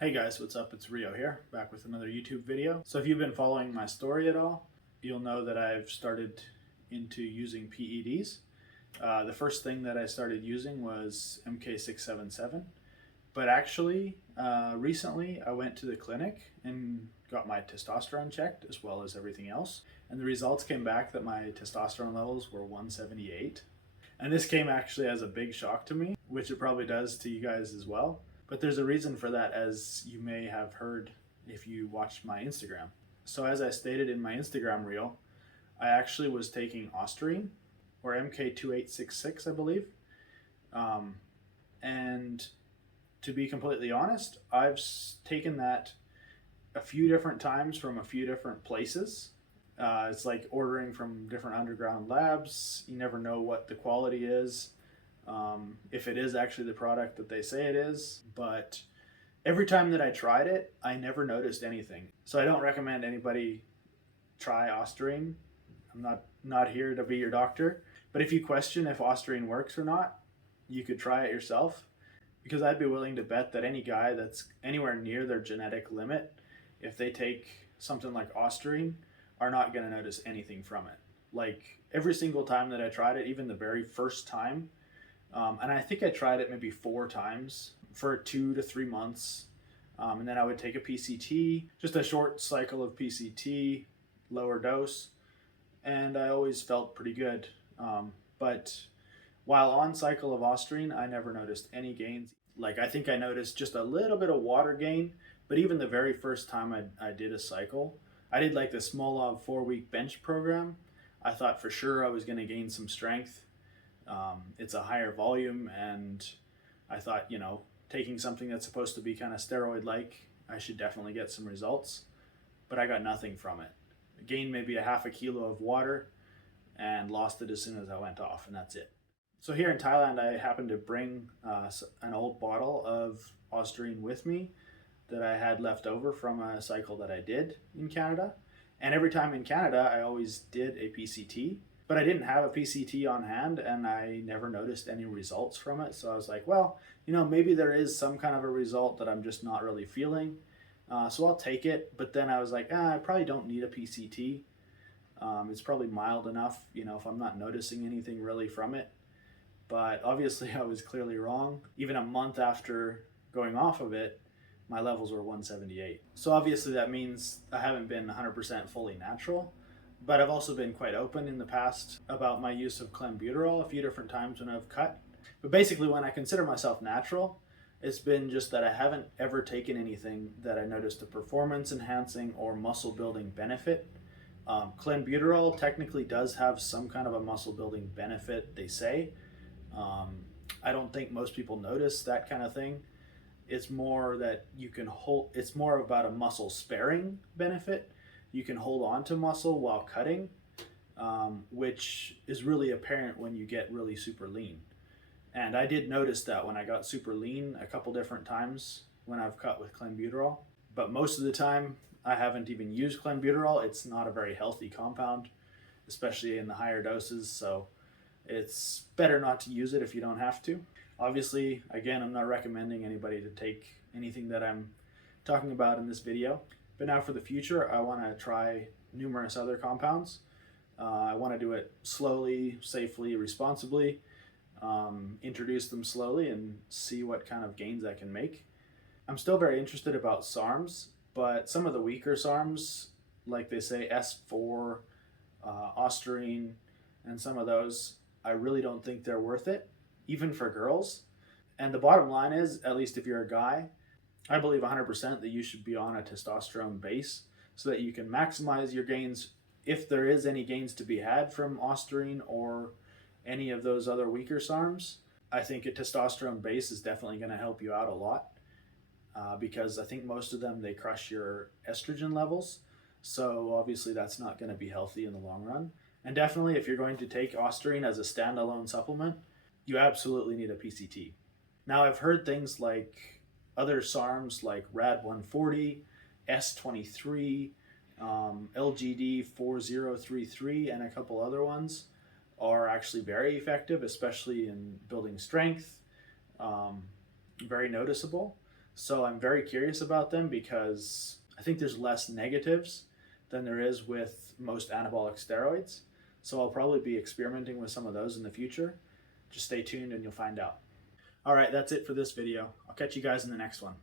Hey guys, what's up? It's Rio here, back with another YouTube video. So if you've been following my story at all, you'll know that I've started into using PEDs. The first thing that I started using was MK-677, but actually recently I went to the clinic and got my testosterone checked as well as everything else, and the results came back that my testosterone levels were 178. And this came actually as a big shock to me, which it probably does to you guys as well. But there's a reason for that, as you may have heard if you watched my Instagram. So as I stated in my Instagram reel, I actually was taking OSTARINE, or MK-2866, I believe. And to be completely honest, I've taken that a few different times from a few different places. It's like ordering from different underground labs. You never know what the quality is, if it is actually the product that they say it is. But every time that I tried it, I never noticed anything. So I don't recommend anybody try OSTARINE. I'm not here to be your doctor. But if you question if OSTARINE works or not, you could try it yourself. Because I'd be willing to bet that any guy that's anywhere near their genetic limit, if they take something like OSTARINE, are not going to notice anything from it. Like every single time that I tried it, even the very first time, and I think I tried it maybe 4 times for 2 to 3 months, and then I would take a PCT, just a short cycle of PCT, lower dose, and I always felt pretty good. But while on cycle of OSTARINE, I never noticed any gains. Like I think I noticed just a little bit of water gain, but even the very first time I did a cycle, I did like the Smolov 4-week bench program. I thought for sure I was going to gain some strength. It's a higher volume, and I thought, taking something that's supposed to be kind of steroid-like, I should definitely get some results. But I got nothing from it. I gained maybe a half a kilo of water and lost it as soon as I went off, and that's it. So here in Thailand, I happened to bring an old bottle of OSTARINE with me that I had left over from a cycle that I did in Canada. And every time in Canada, I always did a PCT, but I didn't have a PCT on hand and I never noticed any results from it. So I was like, well, maybe there is some kind of a result that I'm just not really feeling. So I'll take it. But then I was like, I probably don't need a PCT. It's probably mild enough, if I'm not noticing anything really from it. But obviously I was clearly wrong. Even a month after going off of it, my levels were 178. So obviously that means I haven't been 100% fully natural, but I've also been quite open in the past about my use of clenbuterol a few different times when I've cut. But basically when I consider myself natural, it's been just that I haven't ever taken anything that I noticed a performance enhancing or muscle building benefit. Clenbuterol technically does have some kind of a muscle building benefit, they say. I don't think most people notice that kind of thing. It's more that you can hold, it's more about a muscle sparing benefit. You can hold on to muscle while cutting, which is really apparent when you get really super lean. And I did notice that when I got super lean a couple different times when I've cut with clenbuterol. But most of the time, I haven't even used clenbuterol. It's not a very healthy compound, especially in the higher doses. So it's better not to use it if you don't have to. Obviously, again, I'm not recommending anybody to take anything that I'm talking about in this video. But now for the future, I want to try numerous other compounds. I want to do it slowly, safely, responsibly, introduce them slowly and see what kind of gains I can make. I'm still very interested about SARMs, but some of the weaker SARMs, like they say S4, OSTARINE, and some of those, I really don't think they're worth it, even for girls. And the bottom line is, at least if you're a guy, I believe 100% that you should be on a testosterone base so that you can maximize your gains if there is any gains to be had from OSTARINE or any of those other weaker SARMs. I think a testosterone base is definitely going to help you out a lot because I think most of them, they crush your estrogen levels. So obviously that's not going to be healthy in the long run. And definitely if you're going to take OSTARINE as a standalone supplement, you absolutely need a PCT. Now I've heard things like other SARMs like RAD 140, S23, LGD 4033, and a couple other ones are actually very effective, especially in building strength, very noticeable. So I'm very curious about them because I think there's less negatives than there is with most anabolic steroids. So I'll probably be experimenting with some of those in the future. Just stay tuned and you'll find out. All right, that's it for this video. I'll catch you guys in the next one.